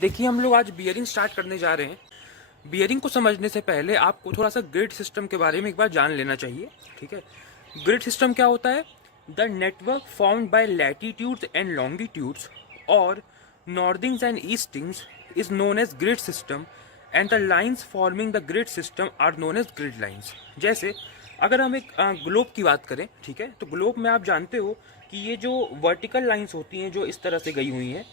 देखिए हम लोग आज बियरिंग स्टार्ट करने जा रहे हैं। बियरिंग को समझने से पहले आपको थोड़ा सा ग्रिड सिस्टम के बारे में एक बार जान लेना चाहिए। ठीक है, ग्रिड सिस्टम क्या होता है? The network formed by latitudes and longitudes और northings and eastings is known as grid system and the lines forming the grid system are known as grid lines. जैसे अगर हम एक ग्लोब की बात करें, ठीक है, तो ग्लोब में आप जानते हो कि ये जो वर्टिकल लाइन्स होती हैं जो इस तरह से गई हुई हैं,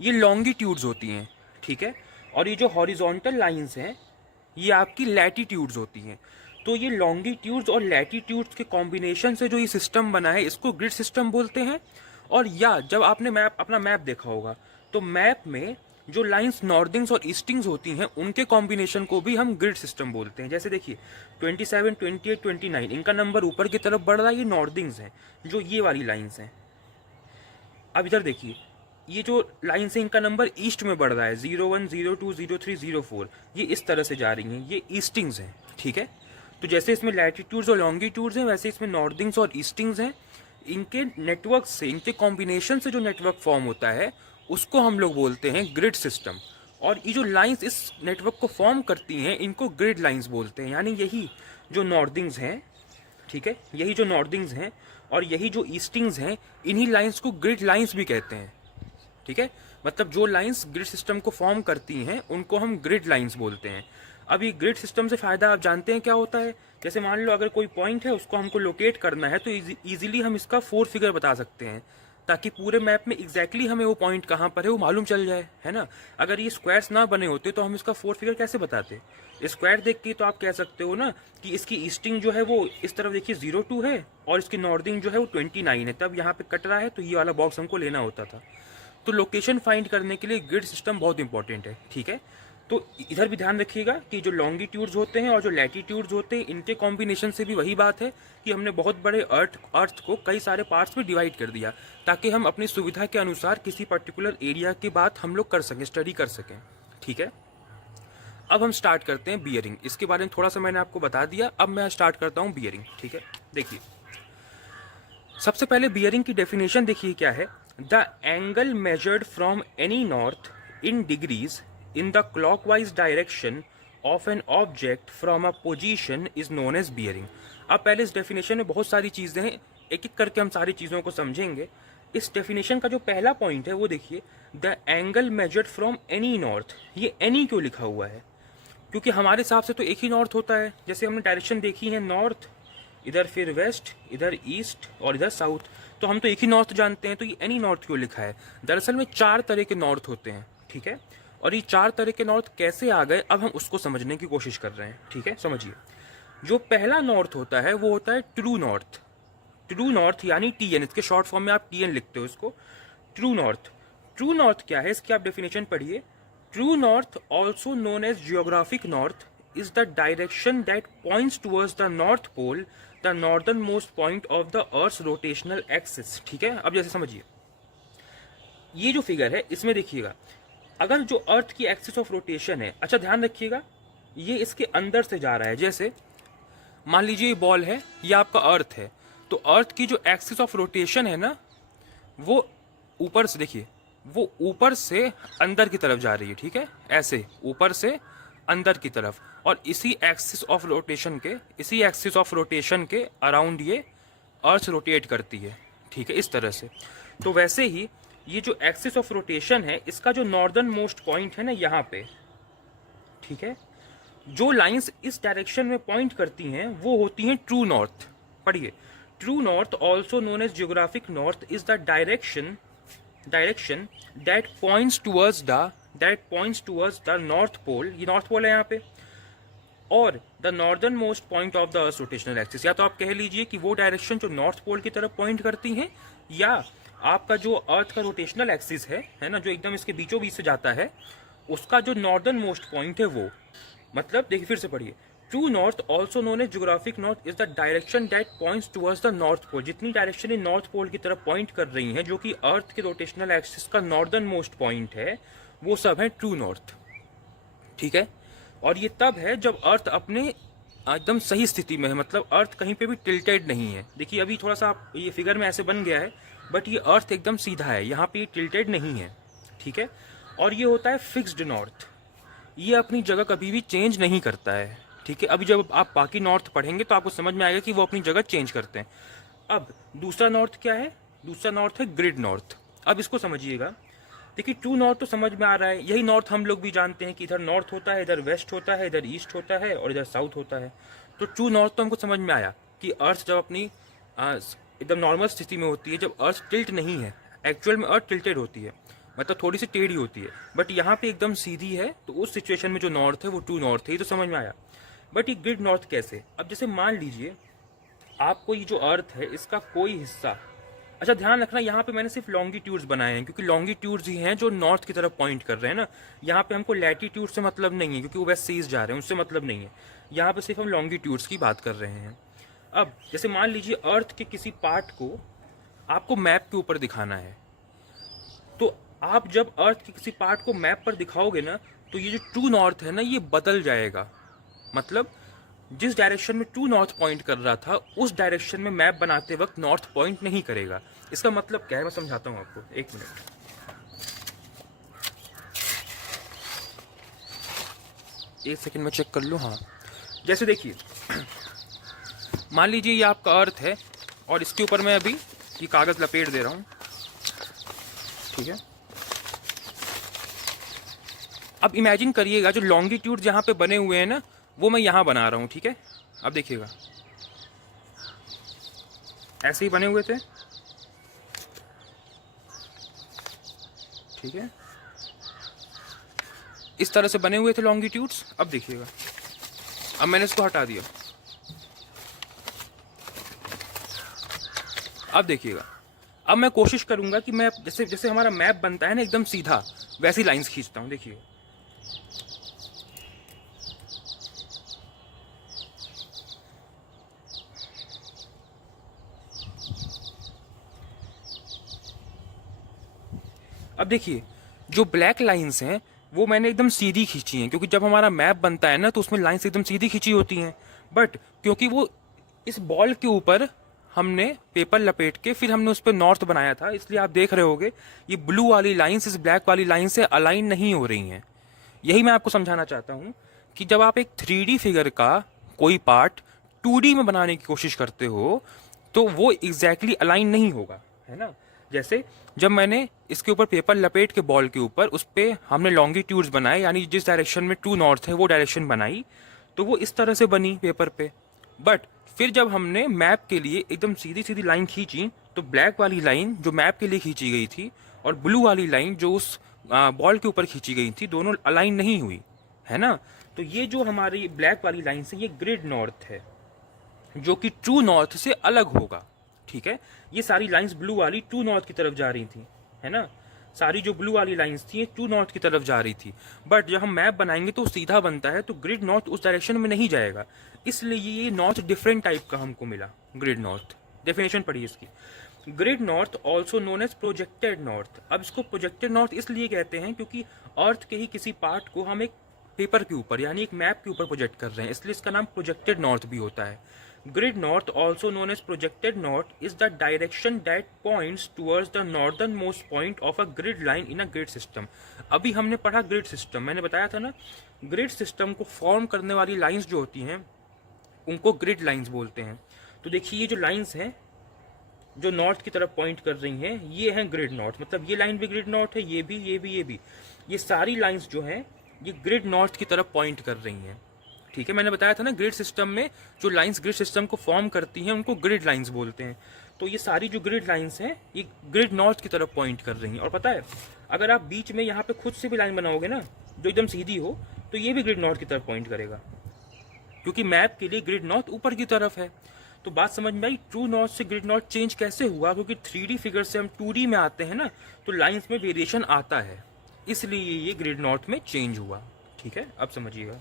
ये लॉन्गिट्यूड्स होती हैं। ठीक है, और ये जो हॉरिजॉन्टल लाइंस हैं ये आपकी लैटिट्यूड्स होती हैं। तो ये लॉन्गिट्यूड्स और लैटिट्यूड्स के कॉम्बिनेशन से जो ये सिस्टम बना है इसको ग्रिड सिस्टम बोलते हैं। और या जब आपने अपना मैप देखा होगा तो मैप में जो लाइंस नॉर्दिंग्स और ईस्टिंग्स होती हैं उनके कॉम्बिनेशन को भी हम ग्रिड सिस्टम बोलते हैं। जैसे देखिए 27, 28, 29 इनका नंबर ऊपर की तरफ बढ़ रहा है, ये नॉर्दिंग्स हैं जो ये वाली लाइंस हैं। अब इधर देखिए ये जो लाइन से इनका नंबर ईस्ट में बढ़ रहा है, 01, 02, 03, 04, ये इस तरह से जा रही हैं, ये ईस्टिंग्स हैं। ठीक है, तो जैसे इसमें लैटिट्यूड्स और लॉन्गिट्यूड्स हैं वैसे इसमें नॉर्दिंग्स और ईस्टिंग्स हैं। इनके नेटवर्क से, इनके कॉम्बिनेशन से जो नेटवर्क फॉर्म होता है उसको हम लोग बोलते हैं ग्रिड सिस्टम। और ये जो लाइंस इस नेटवर्क को फॉर्म करती हैं इनको ग्रिड लाइंस बोलते हैं। यानी यही जो नॉर्दिंग्स हैं, ठीक है, यही जो नॉर्दिंग्स हैं और यही जो ईस्टिंग्स हैं, इन्हीं लाइंस को ग्रिड लाइंस भी कहते हैं। ठीक है, मतलब जो लाइंस ग्रिड सिस्टम को फॉर्म करती हैं उनको हम ग्रिड लाइंस बोलते हैं। अब ये ग्रिड सिस्टम से फायदा आप जानते हैं क्या होता है? जैसे मान लो अगर कोई पॉइंट है उसको हमको लोकेट करना है तो इजीली हम इसका 4 फिगर बता सकते हैं, ताकि पूरे मैप में एग्जैक्टली हमें वो पॉइंट कहाँ पर है वो मालूम चल जाए, है ना। अगर ये स्क्वायर्स ना बने होते तो हम इसका 4 फिगर कैसे बताते? स्क्वायर देख के तो आप कह सकते हो ना कि इसकी ईस्टिंग जो है वो इस तरफ देखिए 02 है और इसकी नॉर्दिंग जो है वो 29 है, तब यहाँ पे कट रहा है तो ये वाला बॉक्स हमको लेना होता था। तो लोकेशन फाइंड करने के लिए ग्रिड सिस्टम बहुत इंपॉर्टेंट है। ठीक है, तो इधर भी ध्यान रखिएगा कि जो लॉन्गिट्यूड्स होते हैं और जो लैटिट्यूड्स होते हैं इनके कॉम्बिनेशन से भी वही बात है कि हमने बहुत बड़े अर्थ को कई सारे पार्ट्स में डिवाइड कर दिया ताकि हम अपनी सुविधा के अनुसार किसी पर्टिकुलर एरिया की बात हम लोग कर सकें, स्टडी कर सकें। ठीक है, अब हम स्टार्ट करते हैं बियरिंग। इसके बारे में थोड़ा सा मैंने आपको बता दिया, अब मैं स्टार्ट करता हूँ बियरिंग। ठीक है, देखिए सबसे पहले बियरिंग की डेफिनेशन देखिए क्या है। The angle measured from any north in degrees in the clockwise direction of an object from a position is known as bearing। अब पहले इस डेफिनेशन में बहुत सारी चीज़ें हैं, एक एक करके हम सारी चीज़ों को समझेंगे। इस डेफिनेशन का जो पहला पॉइंट है वो देखिए, the angle measured from any north. ये एनी क्यों लिखा हुआ है? क्योंकि हमारे हिसाब से तो एक ही नॉर्थ होता है। जैसे हमने डायरेक्शन देखी है, नॉर्थ, इधर फिर वेस्ट, इधर ईस्ट और इधर साउथ, तो हम तो एक ही नॉर्थ जानते हैं। तो ये एनी नॉर्थ क्यों लिखा है? दरअसल में 4 तरह के नॉर्थ होते हैं। ठीक है, और ये 4 तरह के नॉर्थ कैसे आ गए अब हम उसको समझने की कोशिश कर रहे हैं। ठीक है, समझिए। जो पहला नॉर्थ होता है वो होता है ट्रू नॉर्थ। ट्रू नॉर्थ यानी टीएन, इसके शॉर्ट फॉर्म में आप टीएन लिखते हो इसको, ट्रू नॉर्थ। ट्रू नॉर्थ क्या है इसकी आप डेफिनेशन पढ़िए। True north also known as geographic north is the direction that points towards the north pole, the northern most point of the earth's rotational axis. ठीक है, अब जैसे समझिए ये जो फिगर है इसमें देखिएगा, अगर जो अर्थ की एक्सिस ऑफ रोटेशन है, अच्छा ध्यान रखिएगा, ये इसके अंदर से जा रहा है। जैसे मान लीजिए ये बॉल है, ये आपका अर्थ है, तो अर्थ की जो एक्सिस ऑफ रोटेशन है ना वो ऊपर से, देखिए वो ऊपर से अंदर की तरफ जा रही है। ठीक है, ऐसे ऊपर से अंदर की तरफ, और इसी एक्सिस ऑफ रोटेशन के अराउंड ये अर्थ रोटेट करती है। ठीक है, इस तरह से। तो वैसे ही ये जो एक्सिस ऑफ रोटेशन है इसका जो नॉर्दर्न मोस्ट पॉइंट है ना यहाँ पे, ठीक है, जो लाइंस इस डायरेक्शन में पॉइंट करती हैं वो होती हैं ट्रू नॉर्थ। पढ़िए, true north also known as geographic north is the direction that points towards the north pole. ये नॉर्थ पोल है यहाँ पे, और the northern most point of the earth rotational axis. या तो आप कह लीजिए कि वो डायरेक्शन जो नॉर्थ पोल की तरफ पॉइंट करती हैं, या आपका जो अर्थ का रोटेशनल एक्सिस है ना, जो एकदम इसके बीचों बीच से जाता है, उसका जो नॉर्दर्न मोस्ट पॉइंट है वो। मतलब देखिए फिर से पढ़िए, true north also known as geographic north is the direction that points towards the north pole. जितनी डायरेक्शन नॉर्थ पोल की तरफ पॉइंट कर रही हैं, जो कि अर्थ के रोटेशनल एक्सिस का नॉर्दर्न मोस्ट पॉइंट है, वो सब है ट्रू नॉर्थ। ठीक है, और ये तब है जब अर्थ अपने एकदम सही स्थिति में है, मतलब अर्थ कहीं पे भी टिल्टेड नहीं है। देखिए अभी थोड़ा सा ये फिगर में ऐसे बन गया है, बट ये अर्थ एकदम सीधा है, यहाँ पे ये टिल्टेड नहीं है। ठीक है, और ये होता है फिक्स्ड नॉर्थ, ये अपनी जगह कभी भी चेंज नहीं करता है। ठीक है, अभी जब आप बाकी नॉर्थ पढ़ेंगे तो आपको समझ में आएगा कि वो अपनी जगह चेंज करते हैं। अब दूसरा नॉर्थ क्या है? दूसरा नॉर्थ है ग्रिड नॉर्थ। अब इसको समझिएगा। देखिए, ट्रू नॉर्थ तो समझ में आ रहा है, यही नॉर्थ हम लोग भी जानते हैं कि इधर नॉर्थ होता है, इधर वेस्ट होता है, इधर ईस्ट होता है और इधर साउथ होता है। तो ट्रू नॉर्थ तो हमको समझ में आया कि अर्थ जब अपनी एकदम नॉर्मल स्थिति में होती है, जब अर्थ टिल्ट नहीं है, एक्चुअल में अर्थ टिल्टेड होती है, मतलब थोड़ी सी टेढ़ी होती है, बट यहाँ पे एकदम सीधी है, तो उस सिचुएशन में जो नॉर्थ है वो ट्रू नॉर्थ है। ये तो समझ में आया। बट ये ग्रिड नॉर्थ कैसे? अब जैसे मान लीजिए आपको ये जो अर्थ है इसका कोई हिस्सा, अच्छा ध्यान रखना यहाँ पे मैंने सिर्फ लॉन्गिट्यूड्स बनाए हैं, क्योंकि लॉन्गिट्यूड्स ही हैं जो नॉर्थ की तरफ पॉइंट कर रहे हैं ना। यहाँ पे हमको लैटिट्यूड से मतलब नहीं है, क्योंकि वो वेस्ट सीज जा रहे हैं, उससे मतलब नहीं है। यहाँ पे सिर्फ हम लॉन्गिट्यूड्स की बात कर रहे हैं। अब जैसे मान लीजिए अर्थ के किसी पार्ट को आपको मैप के ऊपर दिखाना है, तो आप जब अर्थ के किसी पार्ट को मैप पर दिखाओगे ना, तो ये जो ट्रू नॉर्थ है ना, ये बदल जाएगा। मतलब जिस डायरेक्शन में ट्रू नॉर्थ पॉइंट कर रहा था, उस डायरेक्शन में मैप बनाते वक्त नॉर्थ पॉइंट नहीं करेगा। इसका मतलब क्या है, मैं समझाता हूँ आपको, एक मिनट। एक सेकंड में चेक कर लो। हाँ, जैसे देखिए, मान लीजिए ये आपका अर्थ है और इसके ऊपर मैं अभी ये कागज लपेट दे रहा हूँ, ठीक है। अब इमेजिन करिएगा जो लॉन्गिट्यूड जहाँ पे बने हुए हैं ना, वो मैं यहाँ बना रहा हूँ, ठीक है। अब देखिएगा, ऐसे ही बने हुए थे, ठीक है, इस तरह से बने हुए थे लॉन्गिट्यूड्स। अब देखिएगा, अब मैंने इसको हटा दिया। अब देखिएगा, अब मैं कोशिश करूंगा कि मैं जैसे जैसे हमारा मैप बनता है ना एकदम सीधा, वैसी लाइंस खींचता हूं। देखिए, अब देखिए जो ब्लैक लाइंस हैं वो मैंने एकदम सीधी खींची हैं, क्योंकि जब हमारा मैप बनता है ना तो उसमें लाइंस एकदम सीधी खींची होती हैं। बट क्योंकि वो इस बॉल के ऊपर हमने पेपर लपेट के फिर हमने उस पर नॉर्थ बनाया था, इसलिए आप देख रहे होगे ये ब्लू वाली लाइंस इस ब्लैक वाली लाइन से अलाइन नहीं हो रही हैं। यही मैं आपको समझाना चाहता हूँ कि जब आप एक 3D फिगर का कोई पार्ट 2D में बनाने की कोशिश करते हो तो वो एग्जैक्टली अलाइन नहीं होगा, है ना। जैसे जब मैंने इसके ऊपर पेपर लपेट के बॉल के ऊपर उस पर हमने लॉन्गिट्यूड्स बनाए, यानी जिस डायरेक्शन में ट्रू नॉर्थ है वो डायरेक्शन बनाई, तो वो इस तरह से बनी पेपर पे। बट फिर जब हमने मैप के लिए एकदम सीधी सीधी लाइन खींची, तो ब्लैक वाली लाइन जो मैप के लिए खींची गई थी और ब्लू वाली लाइन जो उस बॉल के ऊपर खींची गई थी, दोनों अलाइन नहीं हुई, है ना। तो ये जो हमारी ब्लैक वाली लाइन से, ये ग्रिड नॉर्थ है, जो कि ट्रू नॉर्थ से अलग होगा, ठीक है। ये सारी लाइंस ब्लू वाली ट्रू नॉर्थ की तरफ जा रही थी, है ना। सारी जो ब्लू वाली लाइंस थी ये ट्रू नॉर्थ की तरफ जा रही थी। बट जब हम मैप बनाएंगे तो सीधा बनता है, तो ग्रिड नॉर्थ उस डायरेक्शन में नहीं जाएगा, इसलिए ये नॉर्थ डिफरेंट टाइप का हमको मिला। ग्रिड नॉर्थ, डेफिनेशन पढ़िए इसकी। Grid north also known as projected north. अब इसको प्रोजेक्टेड नॉर्थ इसलिए कहते हैं क्योंकि अर्थ के ही किसी पार्ट को हम एक पेपर के ऊपर यानी एक मैप के ऊपर प्रोजेक्ट कर रहे हैं, इसलिए इसका नाम प्रोजेक्टेड नॉर्थ भी होता है। Grid north, also known as projected north, is the direction that points towards the northernmost point of a grid line in a grid system. अभी हमने पढ़ा ग्रिड सिस्टम, मैंने बताया था ना, ग्रिड सिस्टम को फॉर्म करने वाली लाइंस जो होती हैं उनको ग्रिड लाइंस बोलते हैं। तो देखिए ये जो लाइंस हैं जो नॉर्थ की तरफ पॉइंट कर रही हैं, ये हैं ग्रिड नॉर्थ, मतलब ये लाइन भी ग्रिड नॉर्थ है, ये भी, ये भी, ये भी, ये सारी लाइंस जो हैं ये ग्रिड नॉर्थ की तरफ पॉइंट कर रही हैं, ठीक है। मैंने बताया था ना ग्रिड सिस्टम में जो लाइंस ग्रिड सिस्टम को फॉर्म करती हैं उनको ग्रिड लाइंस बोलते हैं। तो ये सारी जो ग्रिड लाइंस हैं ये ग्रिड नॉर्थ की तरफ पॉइंट कर रही हैं। और पता है, अगर आप बीच में यहाँ पे खुद से भी लाइन बनाओगे ना जो एकदम सीधी हो, तो ये भी ग्रिड नॉर्थ की तरफ पॉइंट करेगा, क्योंकि मैप के लिए ग्रिड नॉर्थ ऊपर की तरफ है। तो बात समझ में आई, ट्रू नॉर्थ से ग्रिड नॉर्थ चेंज कैसे हुआ? क्योंकि 3D फिगर से हम 2D में आते हैं ना, तो लाइंस में वेरिएशन आता है, इसलिए ये ग्रिड नॉर्थ में चेंज हुआ, ठीक है। अब समझिएगा।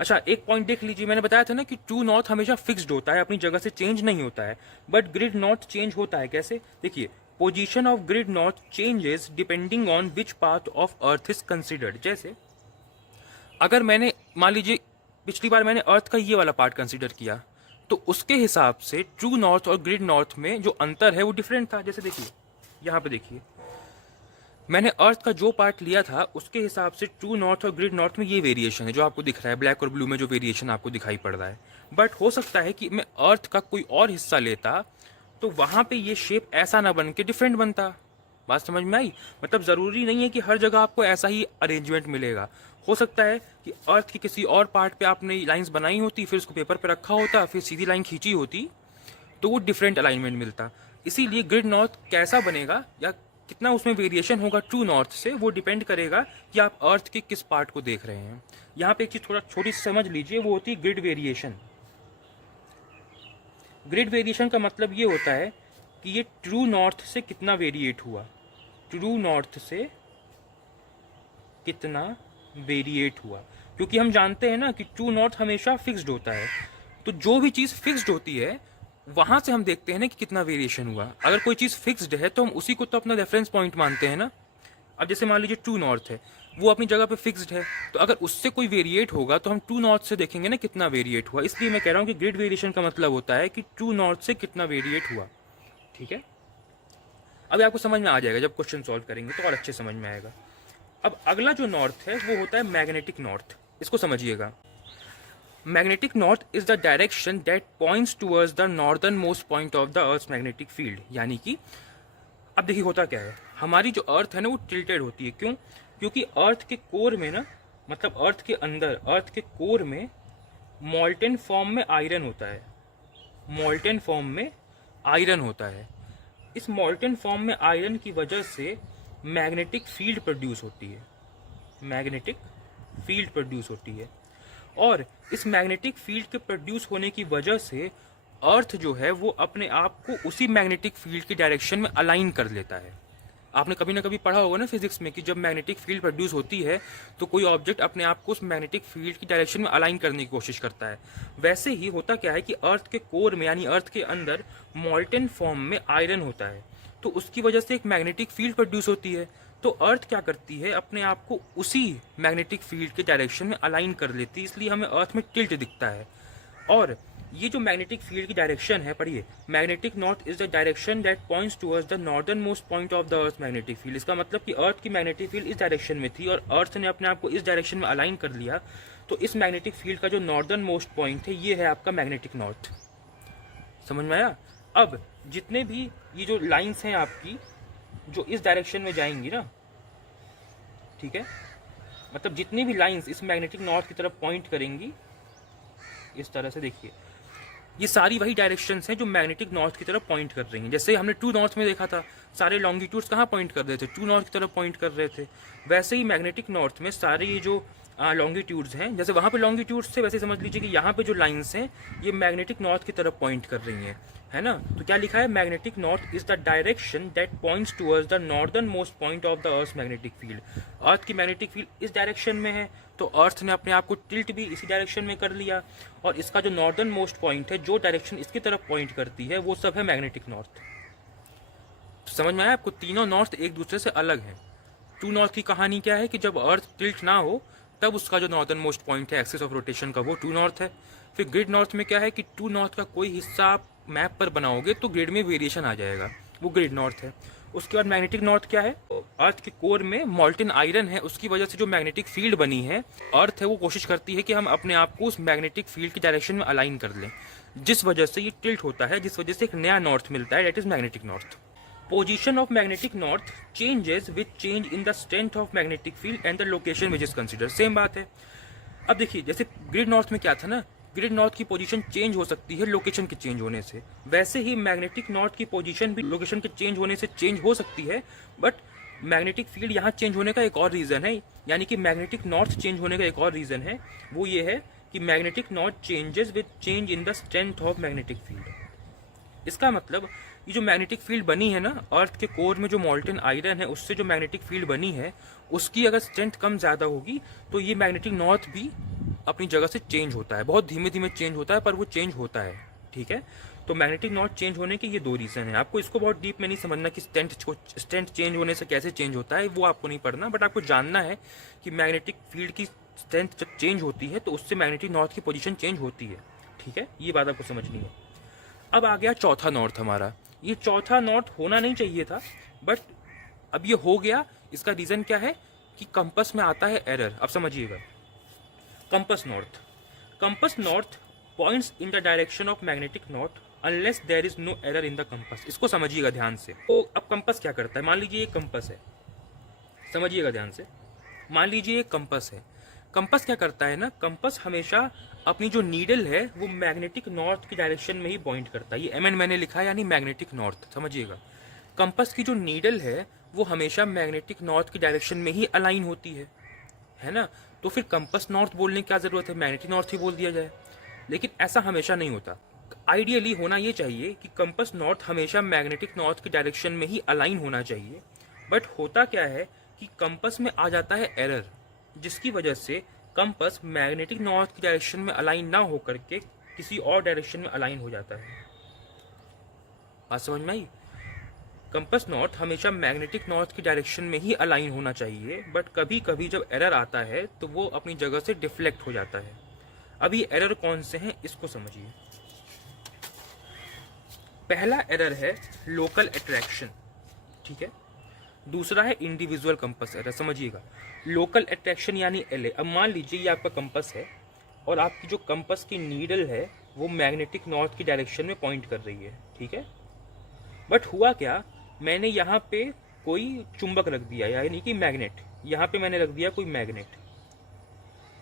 अच्छा, एक पॉइंट देख लीजिए, मैंने बताया था ना कि ट्रू नॉर्थ हमेशा फिक्स्ड होता है, अपनी जगह से चेंज नहीं होता है, बट ग्रिड नॉर्थ चेंज होता है। कैसे? देखिए, position of grid north changes depending on which part of earth is considered. जैसे अगर मैंने मान लीजिए पिछली बार मैंने अर्थ का ये वाला पार्ट कंसिडर किया, तो उसके हिसाब से ट्रू नॉर्थ और ग्रिड नॉर्थ में जो अंतर है वो डिफरेंट था। जैसे देखिए यहाँ पे देखिए, मैंने अर्थ का जो पार्ट लिया था उसके हिसाब से ट्रू नॉर्थ और ग्रिड नॉर्थ में ये वेरिएशन है जो आपको दिख रहा है, ब्लैक और ब्लू में जो वेरिएशन आपको दिखाई पड़ रहा है। बट हो सकता है कि मैं अर्थ का कोई और हिस्सा लेता तो वहाँ पे ये शेप ऐसा ना बन के डिफरेंट बनता। बात समझ में आई? मतलब ज़रूरी नहीं है कि हर जगह आपको ऐसा ही अरेंजमेंट मिलेगा। हो सकता है कि अर्थ के किसी और पार्ट पे आपने लाइंस बनाई होती, फिर उसको पेपर पे रखा होता, फिर सीधी लाइन खींची होती, तो वो डिफरेंट अलाइनमेंट मिलता। इसीलिए ग्रिड नॉर्थ कैसा बनेगा या कितना उसमें वेरिएशन होगा ट्रू नॉर्थ से, वो डिपेंड करेगा कि आप अर्थ के किस पार्ट को देख रहे हैं। यहाँ पे एक चीज़ थोड़ा छोटी सी समझ लीजिए, वो होती है ग्रिड वेरिएशन। ग्रिड वेरिएशन का मतलब ये होता है कि ये ट्रू नॉर्थ से कितना वेरिएट हुआ, ट्रू नॉर्थ से कितना वेरिएट हुआ। क्योंकि हम जानते हैं ना कि ट्रू नॉर्थ हमेशा फिक्स्ड होता है, तो जो भी चीज़ फिक्स्ड होती है वहां से हम देखते हैं ना कि कितना वेरिएशन हुआ। अगर कोई चीज़ फिक्स्ड है तो हम उसी को तो अपना रेफरेंस पॉइंट मानते हैं ना। अब जैसे मान लीजिए ट्रू नॉर्थ है, वो अपनी जगह पे फिक्स्ड है, तो अगर उससे कोई वेरिएट होगा तो हम ट्रू नॉर्थ से देखेंगे ना कितना वेरिएट हुआ। इसलिए मैं कह रहा हूँ कि ग्रिड वेरिएशन का मतलब होता है कि ट्रू नॉर्थ से कितना वेरिएट हुआ। ठीक है, अभी आपको समझ में आ जाएगा, जब क्वेश्चन सॉल्व करेंगे तो और अच्छे समझ में आएगा। अब अगला जो नॉर्थ है वो होता है मैग्नेटिक नॉर्थ। इसको समझिएगा। Magnetic north is the direction that points towards the northern most point of the earth magnetic field. यानी कि अब देखिए होता क्या है, हमारी जो अर्थ है ना वो टिल्टेड होती है। क्यों? क्योंकि अर्थ के कोर में ना, मतलब अर्थ के अंदर, अर्थ के कोर में मॉल्टेन फॉर्म में आयरन होता है। मॉल्टेन फॉर्म में आयरन होता है। इस मॉल्टेन फॉर्म में आयरन की वजह से मैग्नेटिक फील्ड प्रोड्यूस होती है। मैग्नेटिक फील्ड प्रोड्यूस होती है, और इस मैग्नेटिक फील्ड के प्रोड्यूस होने की वजह से अर्थ जो है वो अपने आप को उसी मैग्नेटिक फील्ड की डायरेक्शन में अलाइन कर लेता है। आपने कभी ना कभी पढ़ा होगा ना फिजिक्स में कि जब मैग्नेटिक फील्ड प्रोड्यूस होती है तो कोई ऑब्जेक्ट अपने आप को उस मैग्नेटिक फील्ड की डायरेक्शन में अलाइन करने की कोशिश करता है। वैसे ही होता क्या है कि अर्थ के कोर में यानी अर्थ के अंदर मॉल्टेन फॉर्म में आयरन होता है, तो उसकी वजह से एक मैग्नेटिक फील्ड प्रोड्यूस होती है। तो अर्थ क्या करती है, अपने आप को उसी मैग्नेटिक फील्ड के डायरेक्शन में अलाइन कर लेती है, इसलिए हमें अर्थ में टिल्ट दिखता है। और ये जो मैग्नेटिक फील्ड की डायरेक्शन है, पढ़िए, magnetic north is the direction that points towards the northern most point of the earth magnetic field. इसका मतलब कि अर्थ की मैग्नेटिक फील्ड इस डायरेक्शन में थी और अर्थ ने अपने आप को इस डायरेक्शन में अलाइन कर लिया, तो इस मैग्नेटिक फील्ड का जो नॉर्दर्न मोस्ट पॉइंट है ये है आपका मैग्नेटिक नॉर्थ। समझ में आया? अब जितने भी ये जो लाइंस हैं आपकी जो इस डायरेक्शन में जाएंगी ना, ठीक है, मतलब जितनी भी लाइंस इस मैग्नेटिक नॉर्थ की तरफ पॉइंट करेंगी, इस तरह से देखिए, ये सारी वही डायरेक्शंस हैं जो मैग्नेटिक नॉर्थ की तरफ पॉइंट कर रही हैं। जैसे हमने ट्रू नॉर्थ में देखा था, सारे लॉन्गिट्यूड्स कहाँ पॉइंट कर रहे थे? ट्रू नॉर्थ की तरफ पॉइंट कर रहे थे। वैसे ही मैग्नेटिक नॉर्थ में सारे ये जो लॉन्गिट्यूड्स हैं, जैसे वहाँ पे लॉन्गिट्यूड्स थे, वैसे समझ लीजिए कि यहाँ पे जो लाइंस हैं ये मैग्नेटिक नॉर्थ की तरफ पॉइंट कर रही हैं, है ना। तो क्या लिखा है? Magnetic north is the direction that points towards the northern most point of the earth magnetic field. Earth की मैग्नेटिक फील्ड इस डायरेक्शन में है, तो अर्थ ने अपने आप को टिल्ट भी इसी डायरेक्शन में कर लिया, और इसका जो नॉर्दर्न मोस्ट पॉइंट है, जो डायरेक्शन इसकी तरफ पॉइंट करती है, वो सब है मैग्नेटिक नॉर्थ। तो समझ में आया आपको? तीनों नॉर्थ एक दूसरे से अलग हैं। ट्रू नॉर्थ की कहानी क्या है कि जब अर्थ टिल्ट ना हो तब उसका जो नॉर्दर्न मोस्ट पॉइंट है एक्सिस ऑफ रोटेशन का, वो ट्रू नॉर्थ है। फिर ग्रिड नॉर्थ में क्या है कि ट्रू नॉर्थ का कोई हिस्सा आप मैप पर बनाओगे तो ग्रिड में वेरिएशन आ जाएगा, वो ग्रिड नॉर्थ है। उसके बाद मैग्नेटिक नॉर्थ क्या है? अर्थ के कोर में मॉल्टेन आयरन है, उसकी वजह से जो मैग्नेटिक फील्ड बनी है, अर्थ है वो कोशिश करती है कि हम अपने आप को उस मैग्नेटिक फील्ड की डायरेक्शन में अलाइन कर लें, जिस वजह से ये टिल्ट होता है, जिस वजह से एक नया नॉर्थ मिलता है, that is magnetic north. Position of magnetic north changes with change in the strength of magnetic field and the location which is considered। Same बात है। अब देखिए, जैसे ग्रिड नॉर्थ में क्या था ना, ग्रिड नॉर्थ की पोजीशन चेंज हो सकती है लोकेशन के चेंज होने से, वैसे ही मैग्नेटिक नॉर्थ की पोजीशन भी लोकेशन के चेंज होने से चेंज हो सकती है। बट मैग्नेटिक फील्ड यहाँ चेंज होने का एक और रीज़न है, यानी कि मैग्नेटिक नॉर्थ चेंज होने का एक और रीज़न है, वो ये है कि magnetic north changes with change in the strength of magnetic field. इसका मतलब ये जो मैग्नेटिक फील्ड बनी है ना, अर्थ के कोर में जो मॉल्टेन आयरन है उससे जो मैग्नेटिक फील्ड बनी है, उसकी अगर स्ट्रेंथ कम ज़्यादा होगी तो ये मैग्नेटिक नॉर्थ भी अपनी जगह से चेंज होता है। बहुत धीमे धीमे चेंज होता है, पर वो चेंज होता है। ठीक है, तो मैग्नेटिक नॉर्थ चेंज होने के ये दो रीज़न है। आपको इसको बहुत डीप में नहीं समझना कि स्ट्रेंथ चेंज होने से कैसे चेंज होता है, वो आपको नहीं पढ़ना, बट आपको जानना है कि मैग्नेटिक फील्ड की स्ट्रेंथ जब चेंज होती है तो उससे मैग्नेटिक नॉर्थ की पोजीशन चेंज होती है। ठीक है, ये बात आपको समझनी है। अब आ गया चौथा नॉर्थ हमारा। ये चौथा नॉर्थ होना नहीं चाहिए था, बट अब ये हो गया, इसका रीज़न क्या है कि कंपास में आता है एरर। अब समझिएगा, compass north points in the direction of magnetic north unless there is no error in the compass. इसको समझिएगा ध्यान से। तो अब कंपास क्या करता है, मान लीजिए ये कंपास है, समझिएगा ध्यान से, मान लीजिए ये कंपास है। कंपास क्या करता है ना, कंपास हमेशा अपनी जो नीडल है वो मैग्नेटिक नॉर्थ की डायरेक्शन में ही पॉइंट करता है। ये एमएन मैंने लिखा है, यानी मैग्नेटिक नॉर्थ। समझिएगा, कंपास की जो नीडल है वो हमेशा मैग्नेटिक नॉर्थ की डायरेक्शन में ही अलाइन होती है ना। तो फिर कंपास नॉर्थ बोलने की क्या जरूरत है, मैग्नेटिक नॉर्थ ही बोल दिया जाए। लेकिन ऐसा हमेशा नहीं होता। आइडियली होना ये चाहिए कि कंपास नॉर्थ हमेशा मैग्नेटिक नॉर्थ की डायरेक्शन में ही अलाइन होना चाहिए। बट होता क्या है कि कंपास में आ जाता है एरर, जिसकी वजह से कंपास मैग्नेटिक नॉर्थ की डायरेक्शन में अलाइन ना होकर के किसी और डायरेक्शन में अलाइन हो जाता है। बात समझ में आई? कंपास नॉर्थ हमेशा मैग्नेटिक नॉर्थ की डायरेक्शन में ही अलाइन होना चाहिए, बट कभी कभी जब एरर आता है तो वो अपनी जगह से डिफ्लेक्ट हो जाता है। अब ये एरर कौन से हैं इसको समझिए। पहला एरर है लोकल अट्रैक्शन, ठीक है। दूसरा है इंडिविजुअल कंपास एरर। समझिएगा, लोकल अट्रैक्शन यानी एलए। अब मान लीजिए ये आपका कंपास है और आपकी जो कंपास की नीडल है वो मैग्नेटिक नॉर्थ की डायरेक्शन में पॉइंट कर रही है, ठीक है। बट हुआ क्या, मैंने यहाँ पे कोई चुंबक रख दिया, यानी कि मैग्नेट। यहाँ पे मैंने रख दिया कोई मैग्नेट।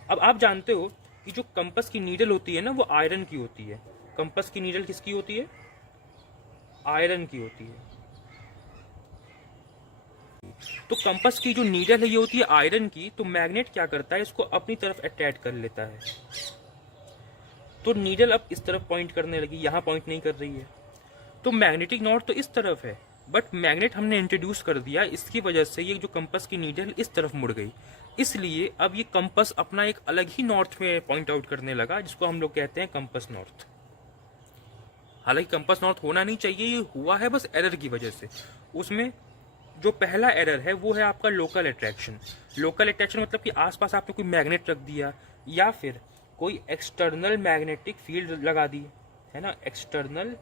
अब आप जानते हो कि जो कंपास की नीडल होती है ना वो आयरन की होती है। कंपास की नीडल किसकी होती है, आयरन की होती है। तो कंपास की जो नीडल है ये होती है आयरन की। तो मैग्नेट क्या करता है, इसको अपनी तरफ अट्रैक्ट कर लेता है। तो नीडल अब इस तरफ पॉइंट करने लगी, यहाँ पॉइंट नहीं कर रही है। तो मैग्नेटिक नॉर्थ तो इस तरफ है, बट मैग्नेट हमने इंट्रोड्यूस कर दिया, इसकी वजह से ये जो कंपास की नीडल इस तरफ मुड़ गई। इसलिए अब ये कंपास अपना एक अलग ही नॉर्थ में पॉइंट आउट करने लगा, जिसको हम लोग कहते हैं कंपास नॉर्थ। हालांकि कंपास नॉर्थ होना नहीं चाहिए, ये हुआ है बस एरर की वजह से। उसमें जो पहला एरर है वो है आपका लोकल अट्रैक्शन। लोकल अट्रैक्शन मतलब कि आसपास आपने कोई मैग्नेट रख दिया या फिर कोई एक्सटर्नल मैग्नेटिक फील्ड लगा दी, है ना। एक्सटर्नल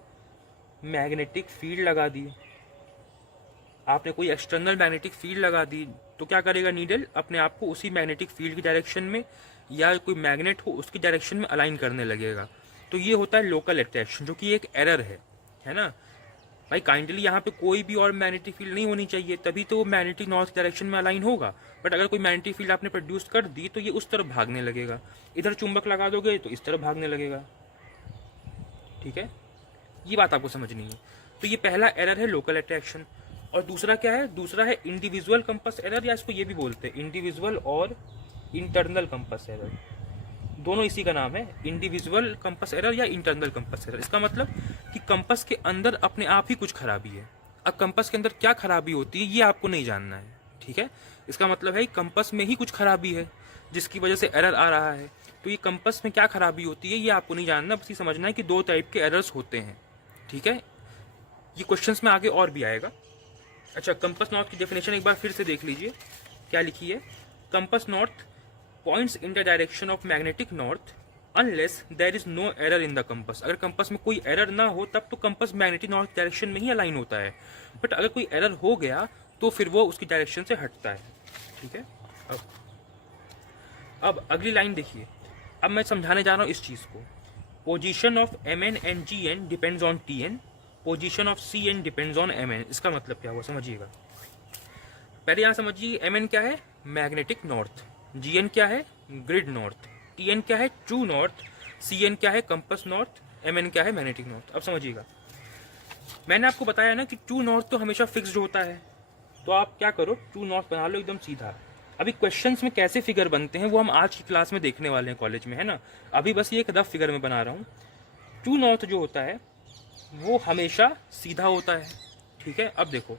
मैग्नेटिक फील्ड लगा दी, आपने कोई एक्सटर्नल मैग्नेटिक फील्ड लगा दी तो क्या करेगा, नीडल अपने आप को उसी मैग्नेटिक फील्ड की डायरेक्शन में या कोई मैग्नेट हो उसकी डायरेक्शन में अलाइन करने लगेगा। तो ये होता है लोकल अट्रैक्शन, जो कि एक एरर है ना भाई। काइंडली यहाँ पे कोई भी और मैग्नेटिक फील्ड नहीं होनी चाहिए, तभी तो वो मैग्नेटिक नॉर्थ डायरेक्शन में अलाइन होगा। बट अगर कोई मैग्नेटिक फील्ड आपने प्रोड्यूस कर दी तो ये उस तरफ भागने लगेगा। इधर चुंबक लगा दोगे तो इस तरफ भागने लगेगा, ठीक है। ये बात आपको समझनी है। तो ये पहला एरर है लोकल अट्रैक्शन। और दूसरा क्या है, दूसरा है इंडिविजुअल कंपास एरर, या इसको ये भी बोलते हैं इंडिविजुअल और इंटरनल कंपास एरर। दोनों इसी का नाम है, इंडिविजुअल कंपास एरर या इंटरनल कंपास एरर। इसका मतलब कि कंपास के अंदर अपने आप ही कुछ खराबी है। अब कंपास के अंदर क्या खराबी होती है ये आपको नहीं जानना है, ठीक है। इसका मतलब है कंपास में ही कुछ खराबी है जिसकी वजह से एरर आ रहा है। तो ये कंपास में क्या खराबी होती है ये आपको नहीं जानना, बस ये समझना है कि दो टाइप के एरर्स होते हैं, ठीक है। ये क्वेश्चंस में आगे और भी आएगा। अच्छा, कंपास नॉर्थ की डेफिनेशन एक बार फिर से देख लीजिए, क्या लिखी है। Compass north points in the direction of magnetic north unless there is no error in the compass. अगर कंपास में कोई एरर ना हो तब तो कंपास मैग्नेटिक नॉर्थ डायरेक्शन में ही अलाइन होता है। बट अगर कोई एरर हो गया तो फिर वो उसकी डायरेक्शन से हटता है, ठीक है। अब अगली लाइन देखिए। अब मैं समझाने जा रहा हूँ इस चीज को। Position of M N and G N depends on T N, position of C N depends on M N. इसका मतलब क्या हुआ समझिएगा। पहले यहाँ समझिए, एम एन क्या है, मैग्नेटिक नॉर्थ। जी एन क्या है, ग्रिड नॉर्थ। टी एन क्या है, ट्रू नॉर्थ। सी एन क्या है, कंपास नॉर्थ। एम एन क्या है, मैग्नेटिक नॉर्थ। अब समझिएगा, मैंने आपको बताया ना कि ट्रू नॉर्थ तो हमेशा फिक्स्ड होता है। तो आप क्या करो, ट्रू नॉर्थ बना लो एकदम सीधा। अभी क्वेश्चंस में कैसे फिगर बनते हैं वो हम आज की क्लास में देखने वाले हैं कॉलेज में, है ना। अभी बस ये एक रफ फिगर में बना रहा हूँ। ट्रू नॉर्थ जो होता है वो हमेशा सीधा होता है, ठीक है। अब देखो,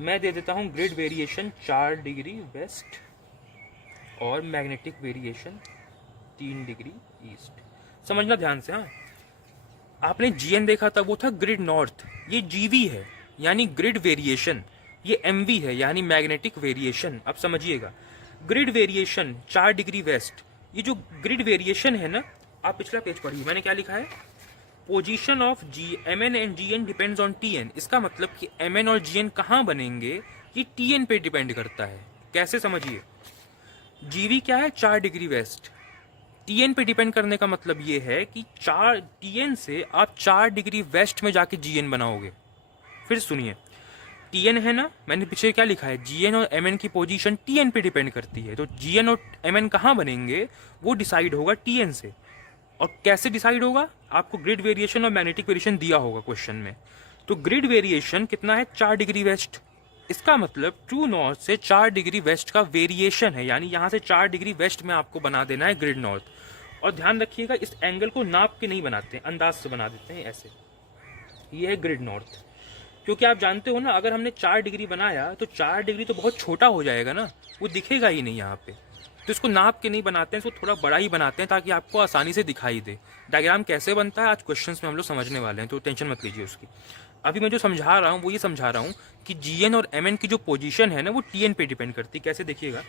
मैं दे देता हूँ ग्रिड वेरिएशन 4 डिग्री वेस्ट और मैग्नेटिक वेरिएशन 3 डिग्री ईस्ट। समझना ध्यान से। हाँ, आपने जीएन देखा था वो था ग्रिड नॉर्थ, ये जीवी है यानी ग्रिड वेरिएशन, ये एमवी है यानी मैग्नेटिक वेरिएशन। अब समझिएगा, ग्रिड वेरिएशन 4 डिग्री वेस्ट, ये जो ग्रिड वेरिएशन है ना, आप पिछला पेज पढ़िए, मैंने क्या लिखा है, position of G M N and G N depends on T N. इसका मतलब कि एम एन और जी एन कहाँ बनेंगे, ये TN पे डिपेंड करता है। कैसे, समझिए। GV क्या है? 4 डिग्री वेस्ट। TN पे डिपेंड करने का मतलब ये है कि 4 TN से आप 4 डिग्री वेस्ट में जाके GN बनाओगे। फिर सुनिए, TN है ना, मैंने पीछे क्या लिखा है, GN और MN की पोजीशन TN पे डिपेंड करती है। तो GN और MN कहाँ बनेंगे, वो डिसाइड होगा TN से। और कैसे डिसाइड होगा? आपको ग्रिड वेरिएशन और मैग्नेटिक वेरिएशन दिया होगा क्वेश्चन में। तो ग्रिड वेरिएशन कितना है? 4 डिग्री वेस्ट। इसका मतलब ट्रू नॉर्थ से 4 डिग्री वेस्ट का वेरिएशन है, यानी यहाँ से 4 डिग्री वेस्ट में आपको बना देना है ग्रिड नॉर्थ। और ध्यान रखिएगा, इस एंगल को नाप के नहीं बनाते, अंदाज से बना देते हैं ऐसे। ये है ग्रिड नॉर्थ। क्योंकि आप जानते हो ना, अगर हमने 4 डिग्री बनाया तो 4 डिग्री तो बहुत छोटा हो जाएगा ना, वो दिखेगा ही नहीं यहाँ पे। तो इसको नाप के नहीं बनाते हैं, इसको थोड़ा बड़ा ही बनाते हैं ताकि आपको आसानी से दिखाई दे। डायग्राम कैसे बनता है आज क्वेश्चंस में हम लोग समझने वाले हैं, तो टेंशन मत लीजिए उसकी। अभी मैं जो समझा रहा हूँ वो ये समझा रहा हूँ कि GN और MN की जो पोजीशन है ना, वो TN पे डिपेंड करती है। कैसे, देखिएगा,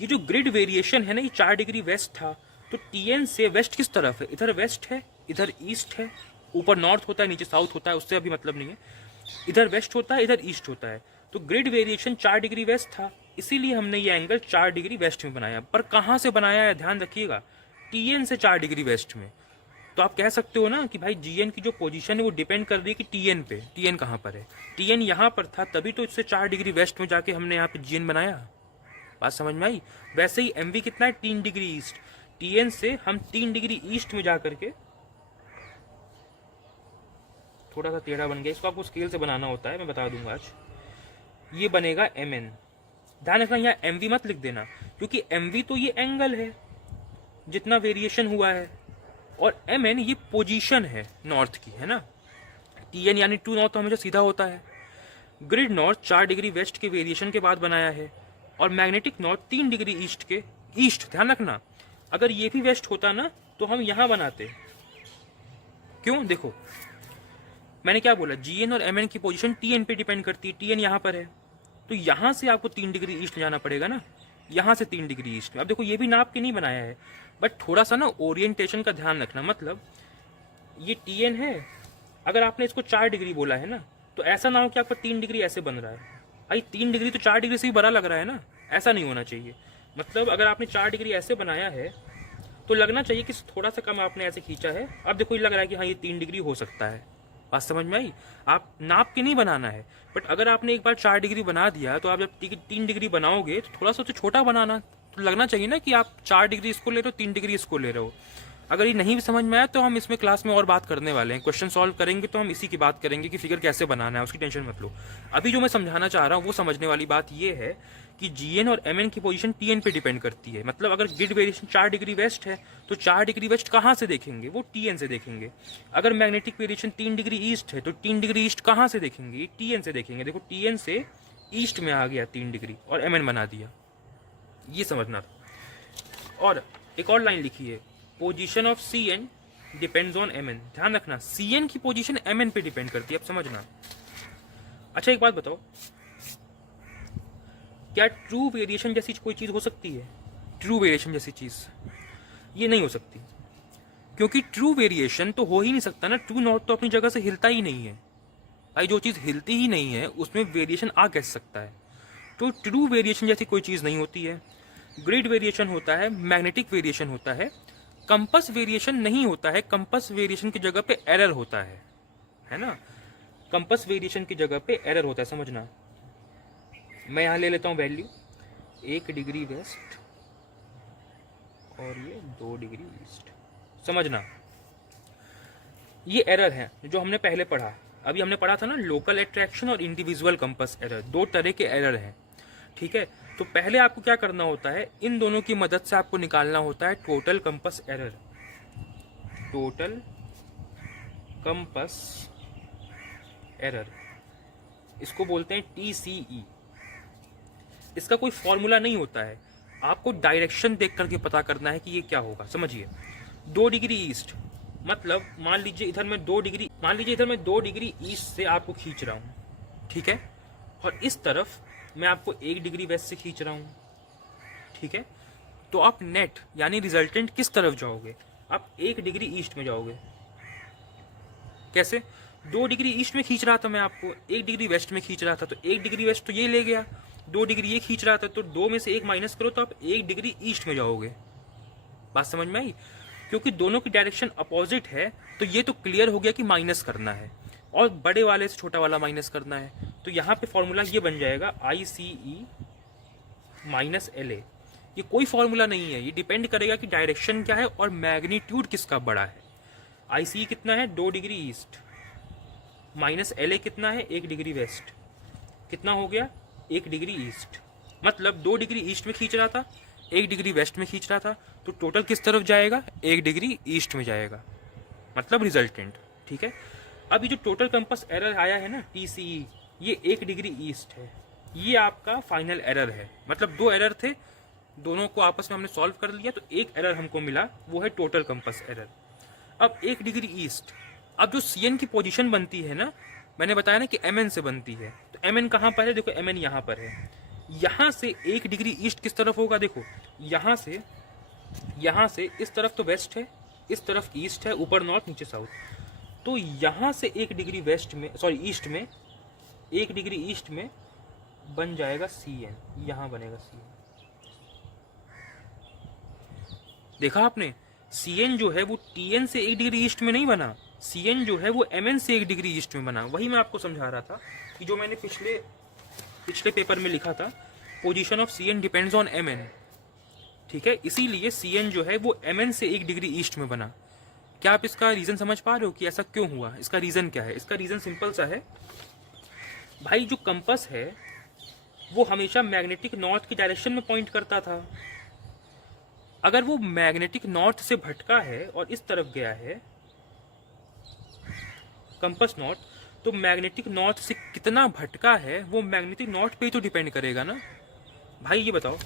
ये जो ग्रिड वेरिएशन है ना, ये 4 डिग्री वेस्ट था। तो TN से वेस्ट किस तरफ है? इधर वेस्ट है, इधर ईस्ट है। ऊपर नॉर्थ होता है, नीचे साउथ होता है, उससे अभी मतलब नहीं है। इधर वेस्ट होता है, इधर ईस्ट होता है। तो ग्रिड वेरिएशन 4 डिग्री वेस्ट था, इसीलिए हमने ये एंगल 4 डिग्री वेस्ट में बनाया। पर कहाँ से बनाया है, ध्यान रखिएगा, TN से 4 डिग्री वेस्ट में। तो आप कह सकते हो ना कि भाई GN की जो पोजीशन है वो डिपेंड कर रही है कि TN पे। TN कहाँ पर है? TN यहाँ पर था, तभी तो इससे 4 डिग्री वेस्ट में जाके हमने यहाँ पे GN बनाया। बात समझ में आई? वैसे ही MV कितना है? 3 डिग्री ईस्ट। TN से हम 3 डिग्री ईस्ट में जा करके, थोड़ा सा टेढ़ा बन गया, इसको आपको स्केल से बनाना होता है, मैं बता दूंगा आज। ये बनेगा MN। ध्यान रखना, यहाँ MV मत लिख देना, क्योंकि MV तो ये एंगल है जितना वेरिएशन हुआ है, और MN ये पोजीशन है नॉर्थ की, है ना। TN यानी टू नॉर्थ तो हमेशा सीधा होता है। ग्रिड नॉर्थ 4 डिग्री वेस्ट के वेरिएशन के बाद बनाया है, और मैग्नेटिक नॉर्थ 3 डिग्री ईस्ट के। ईस्ट, ध्यान रखना, अगर ये भी वेस्ट होता ना तो हम यहां बनाते। क्यों? देखो मैंने क्या बोला, GN और MN की पोजीशन TN पे डिपेंड करती है। TN यहाँ पर है, तो यहाँ से आपको 3 डिग्री ईस्ट जाना पड़ेगा ना, यहाँ से 3 डिग्री ईस्ट में। अब देखो, ये भी नाप के नहीं बनाया है, बट थोड़ा सा ना ओरिएंटेशन का ध्यान रखना। मतलब ये TN है, अगर आपने इसको 4 डिग्री बोला है ना, तो ऐसा ना हो कि आपका 3 डिग्री ऐसे बन रहा है। भाई 3 डिग्री तो 4 डिग्री से भी बड़ा लग रहा है ना, ऐसा नहीं होना चाहिए। मतलब अगर आपने 4 डिग्री ऐसे बनाया है तो लगना चाहिए कि थोड़ा सा कम आपने ऐसे खींचा है। अब देखो, ये लग रहा है कि हाँ ये 3 डिग्री हो सकता है। बात समझ में आई? आप नाप के नहीं बनाना है, बट अगर आपने एक बार 4 डिग्री बना दिया तो आप जब 3 डिग्री बनाओगे तो थोड़ा सा तो छोटा बनाना, तो लगना चाहिए ना कि आप 4 डिग्री इसको ले रहे हो, 3 डिग्री इसको ले रहे हो। अगर ये नहीं भी समझ में आया तो हम इसमें क्लास में और बात करने वाले हैं, क्वेश्चन सॉल्व करेंगे तो हम इसी की बात करेंगे कि फिगर कैसे बनाना है, उसकी टेंशन मत लो। अभी जो मैं समझाना चाह रहा हूँ वो समझने वाली बात ये है कि GN और MN की पोजीशन TN पे डिपेंड करती है। मतलब अगर ग्रिड वेरिएशन 4 डिग्री वेस्ट है तो 4 डिग्री वेस्ट कहाँ से देखेंगे? वो TN से देखेंगे। अगर मैग्नेटिक वेरिएशन 3 डिग्री ईस्ट है तो 3 डिग्री ईस्ट कहाँ से देखेंगे? TN से देखेंगे। देखो, TN से ईस्ट में आ गया 3 डिग्री और MN बना दिया, ये समझना था। और एक और लाइन लिखी है, position of CN depends on MN। ध्यान रखना, CN की पोजीशन MN पे डिपेंड करती है, अब समझना। अच्छा एक बात बताओ, क्या ट्रू वेरिएशन जैसी कोई चीज हो सकती है? ट्रू वेरिएशन जैसी चीज ये नहीं हो सकती, क्योंकि ट्रू वेरिएशन तो हो ही नहीं सकता ना। ट्रू नॉर्थ तो अपनी जगह से हिलता ही नहीं है भाई, जो चीज हिलती ही नहीं है उसमें वेरिएशन आ कैसे सकता है? तो ट्रू वेरिएशन जैसी कोई चीज नहीं होती है। ग्रिड वेरिएशन होता है, मैग्नेटिक वेरिएशन होता है, कंपस वेरिएशन नहीं होता है। कंपस वेरिएशन की जगह पे एरर होता है ना। कंपस वेरिएशन की जगह पे एरर होता है, समझना। मैं यहां ले लेता हूं वैल्यू 1 डिग्री वेस्ट और ये 2 डिग्री ईस्ट, समझना। ये एरर है जो हमने पहले पढ़ा। अभी हमने पढ़ा था ना लोकल अट्रैक्शन और इंडिविजुअल कंपस एरर, 2 तरह के एरर हैं, ठीक है। तो पहले आपको क्या करना होता है, इन दोनों की मदद से आपको निकालना होता है total compass error. Total compass error, इसको बोलते हैं TCE। इसका कोई फॉर्मूला नहीं होता है, आपको डायरेक्शन देख करके पता करना है कि ये क्या होगा। समझिए, 2 डिग्री ईस्ट मतलब मान लीजिए इधर मैं 2 डिग्री ईस्ट से आपको खींच रहा हूं, ठीक है, और इस तरफ मैं आपको 1 डिग्री वेस्ट से खींच रहा हूं, ठीक है। तो आप नेट यानी रिजल्टेंट किस तरफ जाओगे? आप 1 डिग्री ईस्ट में जाओगे। कैसे? 2 डिग्री ईस्ट में खींच रहा था मैं आपको, 1 डिग्री वेस्ट में खींच रहा था, तो 1 डिग्री वेस्ट तो ये ले गया, 2 डिग्री ये खींच रहा था, तो 2 में से 1 माइनस करो तो आप 1 डिग्री ईस्ट में जाओगे। बात समझ में आई? क्योंकि दोनों की डायरेक्शन अपोजिट है, तो ये तो क्लियर हो गया कि माइनस करना है और बड़े वाले से छोटा वाला माइनस करना है। तो यहाँ पे फॉर्मूला ये बन जाएगा ICE माइनस LA। ये कोई फॉर्मूला नहीं है, ये डिपेंड करेगा कि डायरेक्शन क्या है और मैग्नीट्यूड किसका बड़ा है। ICE कितना है, 2 डिग्री ईस्ट, माइनस LA कितना है, 1 डिग्री वेस्ट, कितना हो गया, 1 डिग्री ईस्ट। मतलब 2 डिग्री ईस्ट में खींच रहा था, 1 डिग्री वेस्ट में खींच रहा था, तो टोटल किस तरफ जाएगा, 1 डिग्री ईस्ट में जाएगा, मतलब रिजल्टेंट। ठीक है, अभी जो टोटल कंपास एरर आया है ना TCE, ये 1 डिग्री ईस्ट है, ये आपका फाइनल एरर है। मतलब 2 एरर थे, दोनों को आपस में हमने सॉल्व कर लिया, तो एक एरर हमको मिला, वो है टोटल कंपास एरर। अब 1 डिग्री ईस्ट, अब जो CN की पोजीशन बनती है ना, मैंने बताया ना कि MN से बनती है, तो MN कहाँ पर है, देखो MN यहाँ पर है। यहाँ से 1 डिग्री ईस्ट किस तरफ होगा, देखो यहाँ से इस तरफ तो वेस्ट है, इस तरफ ईस्ट है, ऊपर नॉर्थ नीचे साउथ, तो यहाँ से 1 डिग्री वेस्ट में, सॉरी ईस्ट में, 1 डिग्री ईस्ट में बन जाएगा CN, यहाँ बनेगा CN। देखा आपने, CN जो है वो TN से 1 डिग्री ईस्ट में नहीं बना, CN जो है वो MN से 1 डिग्री ईस्ट में बना। वही मैं आपको समझा रहा था कि जो मैंने पिछले पेपर में लिखा था, position of CN depends on MN। ठीक है, इसीलिए CN जो है वो MN से 1 डिग्री ईस्ट में बना। क्या आप इसका रीजन समझ पा रहे हो कि ऐसा क्यों हुआ? इसका रीजन क्या है? इसका रीजन सिंपल सा है भाई, जो कंपास है वो हमेशा मैग्नेटिक नॉर्थ की डायरेक्शन में पॉइंट करता था। अगर वो मैग्नेटिक नॉर्थ से भटका है और इस तरफ गया है कंपास नॉर्थ, तो मैग्नेटिक नॉर्थ से कितना भटका है वो मैग्नेटिक नॉर्थ पे ही तो डिपेंड करेगा ना भाई। ये बताओ,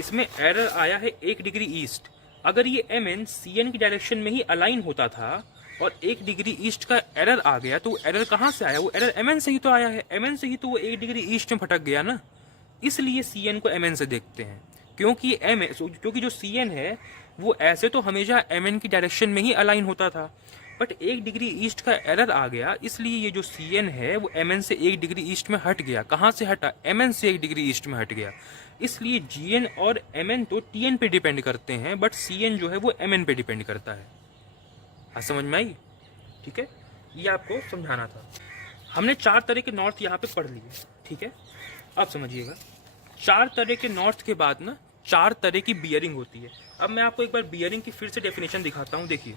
इसमें एरर आया है 1 डिग्री ईस्ट, अगर ये MN CN की डायरेक्शन में ही अलाइन होता था और 1 डिग्री ईस्ट का एरर आ गया, तो एरर कहाँ से आया? वो एरर MN से ही तो आया है, MN से ही तो वो 1 डिग्री ईस्ट में भटक गया ना। इसलिए CN को MN से देखते हैं, क्योंकि जो CN है वो ऐसे तो हमेशा MN की डायरेक्शन में ही अलाइन होता था, बट 1 डिग्री ईस्ट का एरर आ गया, इसलिए ये जो CN है वो MN से 1 डिग्री ईस्ट में हट गया। कहाँ से हटा? MN से 1 डिग्री ईस्ट में हट गया। इसलिए GN और MN तो TN पे डिपेंड करते हैं, बट CN जो है वो MN पे डिपेंड करता है। हाँ, समझ में आई? ठीक है, ये आपको समझाना था। हमने 4 तरह के नॉर्थ यहाँ पे पढ़ लिए। ठीक है, अब समझिएगा, 4 तरह के नॉर्थ के बाद ना 4 तरह की बियरिंग होती है। अब मैं आपको एक बार बियरिंग की फिर से डेफिनेशन दिखाता हूँ। देखिए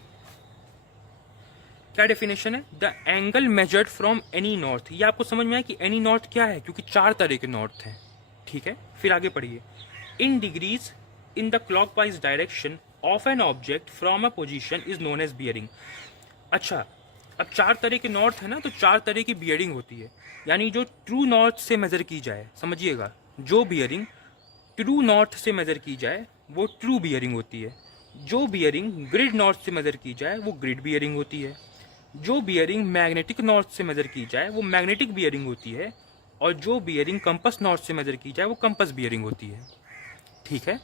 क्या डेफिनेशन है, the angle measured from any north. ये आपको समझ में आया कि एनी नॉर्थ क्या है, क्योंकि 4 तरह के नॉर्थ हैं। ठीक है, फिर आगे पढ़िए, in degrees in the clockwise direction of an object from a position is known as bearing. अच्छा, अब 4 तरह के नॉर्थ है ना, तो 4 तरह की बियरिंग होती है। यानी जो ट्रू नॉर्थ से मेजर की जाए, समझिएगा, जो बियरिंग ट्रू नॉर्थ से मेजर की जाए वो ट्रू बियरिंग होती है। जो बियरिंग ग्रिड नॉर्थ से मेजर की जाए वो ग्रिड बियरिंग होती है। जो बियरिंग मैग्नेटिक नॉर्थ से मेजर की जाए वो मैग्नेटिक बियरिंग होती है। और जो बियरिंग कंपास नॉर्थ से मेजर की जाए वो कंपास बियरिंग होती है। ठीक है,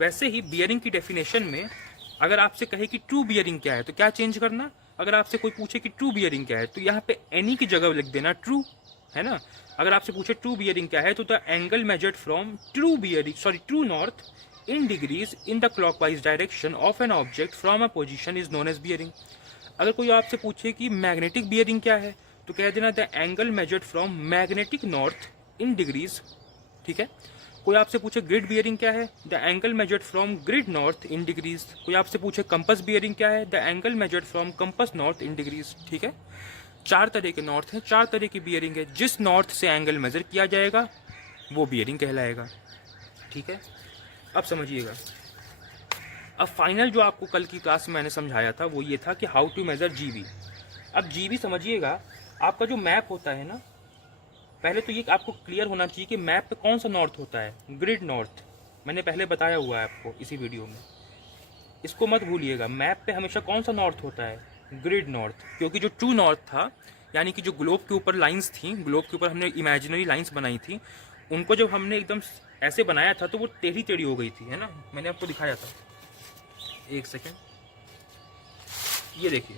वैसे ही बियरिंग की डेफिनेशन में अगर आपसे कहे कि ट्रू बियरिंग क्या है तो क्या चेंज करना, अगर आपसे कोई पूछे कि ट्रू बियरिंग क्या है तो यहाँ पे एनी की जगह लिख देना ट्रू, है ना। अगर आपसे पूछे ट्रू बियरिंग क्या है तो the angle measured from true north in degrees in the clockwise direction of an object from a position is known as bearing. अगर कोई आपसे पूछे कि मैग्नेटिक बियरिंग क्या है तो कह देना the angle measured from magnetic north in degrees. ठीक है, कोई आपसे पूछे ग्रिड बियरिंग क्या है, the angle measured from grid north in degrees. कोई आपसे पूछे कंपास बियरिंग क्या है, the angle measured from compass north in degrees. ठीक है, 4 तरह के नॉर्थ हैं, 4 तरह की बियरिंग है। जिस नॉर्थ से एंगल मेजर किया जाएगा वो बियरिंग कहलाएगा। ठीक है, अब समझिएगा, अब फाइनल जो आपको कल की क्लास में मैंने समझाया था वो ये था कि हाउ टू मेजर जीबी। अब जीबी समझिएगा, आपका जो मैप होता है ना, पहले तो ये आपको क्लियर होना चाहिए कि मैप पे कौन सा नॉर्थ होता है, ग्रिड नॉर्थ। मैंने पहले बताया हुआ है आपको इसी वीडियो में, इसको मत भूलिएगा। मैप पे हमेशा कौन सा नॉर्थ होता है, ग्रिड नॉर्थ। क्योंकि जो ट्रू नॉर्थ था, यानी कि जो ग्लोब के ऊपर लाइंस थी, ग्लोब के ऊपर हमने इमेजिनरी लाइंस बनाई थी, उनको जब हमने एकदम ऐसे बनाया था तो वो टेढ़ी टेढ़ी हो गई थी, है ना। मैंने आपको दिखाया था, एक सेकेंड, ये देखिए,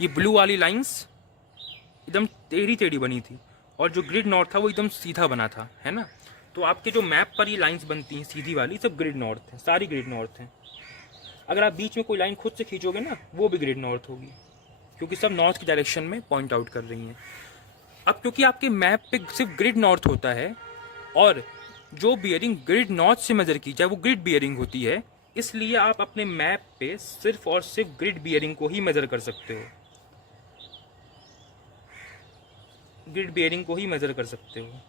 ये ब्लू वाली लाइंस एकदम टेढ़ी टेढ़ी बनी थी, और जो ग्रिड नॉर्थ था वो एकदम सीधा बना था, है ना। तो आपके जो मैप पर ये लाइंस बनती हैं सीधी वाली, सब ग्रिड नॉर्थ हैं, सारी ग्रिड नॉर्थ हैं। अगर आप बीच में कोई लाइन खुद से खींचोगे ना, वो भी ग्रिड नॉर्थ होगी, क्योंकि सब नॉर्थ की डायरेक्शन में पॉइंट आउट कर रही हैं। अब क्योंकि आपके मैप पे सिर्फ ग्रिड नॉर्थ होता है, और जो बियरिंग ग्रिड नॉर्थ से मेजर की जाए वो ग्रिड बियरिंग होती है, इसलिए आप अपने मैप पे सिर्फ और सिर्फ ग्रिड बियरिंग को ही मेजर कर सकते हो, ग्रिड बियरिंग को ही मेजर कर सकते हो।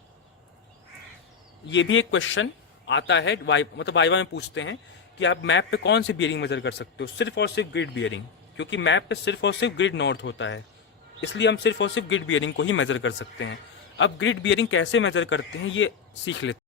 ये भी एक क्वेश्चन आता है, मतलब वाइवा में पूछते हैं कि आप मैप पे कौन सी बियरिंग मेजर कर सकते हो, सिर्फ और सिर्फ ग्रिड बियरिंग, क्योंकि मैप पे सिर्फ और सिर्फ ग्रिड नॉर्थ होता है, इसलिए हम सिर्फ और सिर्फ ग्रिड बियरिंग को ही मेजर कर सकते हैं। अब ग्रिड बियरिंग कैसे मेजर करते हैं ये सीख लेते हैं।